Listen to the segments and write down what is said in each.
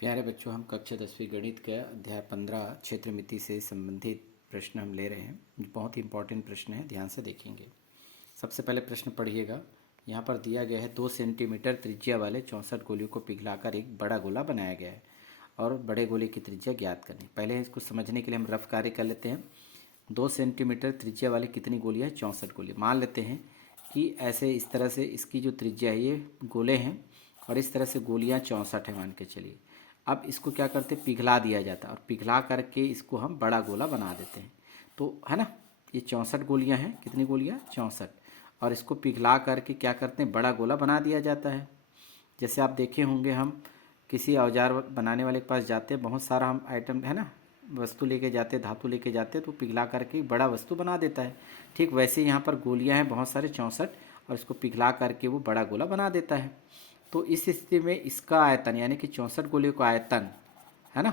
प्यारे बच्चों, हम कक्षा 10वीं गणित के अध्याय 15 क्षेत्र मिति से संबंधित प्रश्न हम ले रहे हैं। बहुत ही इंपॉर्टेंट प्रश्न है, ध्यान से देखेंगे। सबसे पहले प्रश्न पढ़िएगा। यहाँ पर दिया गया है 2 सेंटीमीटर त्रिज्या वाले 64 गोलियों को पिघलाकर एक बड़ा गोला बनाया गया है और बड़े गोले की त्रिज्या ज्ञात करनी। पहले इसको समझने के लिए हम रफ कार्य कर लेते हैं। 2 सेंटीमीटर त्रिज्या वाली कितनी गोलियाँ हैं? 64 गोली। मान लेते हैं कि ऐसे इस तरह से इसकी जो त्रिज्या है ये गोले हैं और इस तरह से गोलियाँ 64 है मान के चलिए। अब इसको क्या करते हैं, पिघला दिया जाता है और पिघला करके इसको हम बड़ा गोला बना देते हैं। तो है ना, ये 64 गोलियां हैं। कितनी गोलियां? 64। और इसको पिघला करके क्या करते हैं, बड़ा गोला बना दिया जाता है। जैसे आप देखे होंगे, हम किसी औजार बनाने वाले के पास जाते हैं, बहुत सारा हम आइटम है ना, वस्तु लेके जाते, धातु लेके जाते, तो पिघला करके बड़ा वस्तु बना देता है। ठीक वैसे यहाँ पर गोलियाँ हैं बहुत सारे 64 और इसको पिघला करके वो बड़ा गोला बना देता है। तो इस स्थिति में इसका आयतन यानी कि 64 गोले का आयतन है ना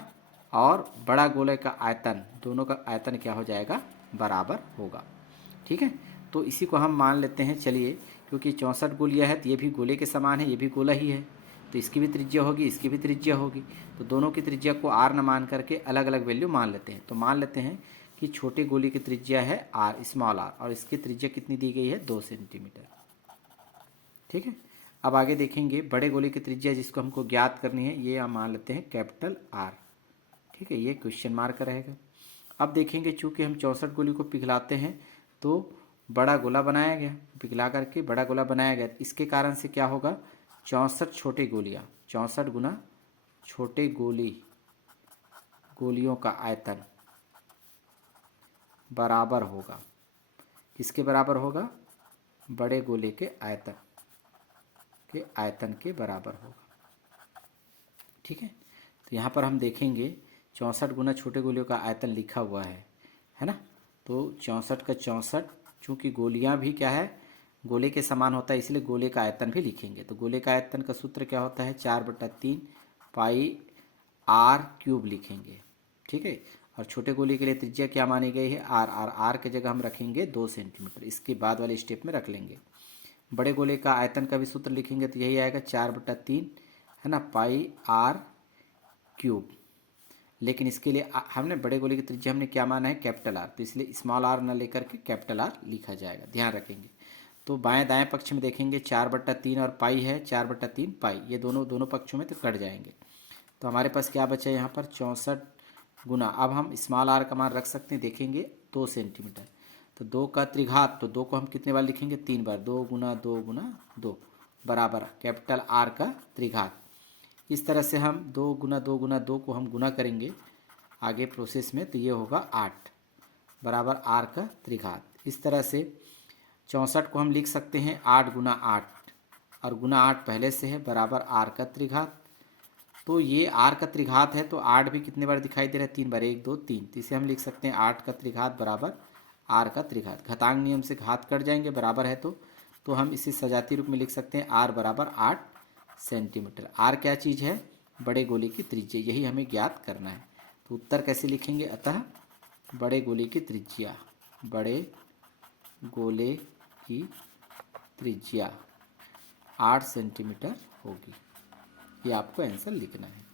और बड़ा गोले का आयतन, दोनों का आयतन क्या हो जाएगा? बराबर होगा। ठीक है, तो इसी को हम मान लेते हैं। चलिए, क्योंकि 64 गोलियाँ है तो ये भी गोले के समान है, ये भी गोला ही है, तो इसकी भी त्रिज्या होगी, इसकी भी त्रिज्या होगी। तो दोनों की त्रिज्या को आर न मान करके अलग अलग वैल्यू मान लेते हैं। तो मान लेते हैं कि छोटे गोले की त्रिज्या है आर, स्मॉल आर, और इसकी त्रिज्या कितनी दी गई है? 2 सेंटीमीटर। ठीक है, अब आगे देखेंगे बड़े गोले की त्रिज्या जिसको हमको ज्ञात करनी है, ये हम मान लेते हैं कैपिटल आर। ठीक है, ये क्वेश्चन मार्क रहेगा। अब देखेंगे, चूंकि हम 64 गोली को पिघलाते हैं तो बड़ा गोला बनाया गया, पिघला करके बड़ा गोला बनाया गया। इसके कारण से क्या होगा? 64 छोटे गोलियाँ, 64 गुना छोटे गोलियों का आयतन बराबर होगा। किसके बराबर होगा? बड़े गोले के आयतन के बराबर होगा। ठीक है, तो यहाँ पर हम देखेंगे 64 गुना छोटे गोलियों का आयतन लिखा हुआ है ना। तो 64 का 64, चूँकि गोलियाँ भी क्या है, गोले के समान होता है, इसलिए गोले का आयतन भी लिखेंगे। तो गोले का आयतन का सूत्र क्या होता है? 4/3 पाई आर क्यूब लिखेंगे। ठीक है, और छोटे गोले के लिए त्रिज्या क्या मानी गई है? आर के जगह हम रखेंगे 2 सेंटीमीटर, इसके बाद वाले स्टेप में रख लेंगे। बड़े गोले का आयतन का भी सूत्र लिखेंगे तो यही आएगा 4/3 है ना, पाई आर क्यूब। लेकिन इसके लिए हमने बड़े गोले की त्रिज्या हमने क्या माना है? कैपिटल आर, तो इसलिए स्मॉल आर ना लेकर के कैपिटल आर लिखा जाएगा, ध्यान रखेंगे। तो बाएं दाएं पक्ष में देखेंगे 4/3 और पाई है, 4/3 पाई, ये दोनों पक्षों में तो कट जाएंगे। तो हमारे पास क्या बचा है यहाँ पर? 64 गुना, अब हम स्मॉल आर का मान रख सकते हैं, देखेंगे 2 सेंटीमीटर। तो 2 का त्रिघात, तो 2 को हम कितने बार लिखेंगे? 3 बार, 2 गुना 2 गुना 2 बराबर कैपिटल आर का त्रिघात। इस तरह से हम 2 गुना 2 गुना 2 को हम गुना करेंगे आगे प्रोसेस में, तो ये होगा 8 बराबर आर का त्रिघात। इस तरह से 64 को हम लिख सकते हैं 8 गुना 8, और गुना 8 पहले से है, बराबर आर का त्रिघात। तो ये आर का त्रिघात है, तो 8 भी कितने बार दिखाई दे रहा है? 3 बार, 1 2 3, तो इसे हम लिख सकते हैं 8 का त्रिघात बराबर आर का त्रिघात। घातांक नियम से घात कट जाएंगे, बराबर है तो हम इसे सजाती रूप में लिख सकते हैं आर बराबर 8 सेंटीमीटर। आर क्या चीज़ है? बड़े गोले की त्रिज्या, यही हमें ज्ञात करना है। तो उत्तर कैसे लिखेंगे? अतः बड़े गोले की त्रिज्या, बड़े गोले की त्रिज्या 8 सेंटीमीटर होगी। ये आपको आंसर लिखना है।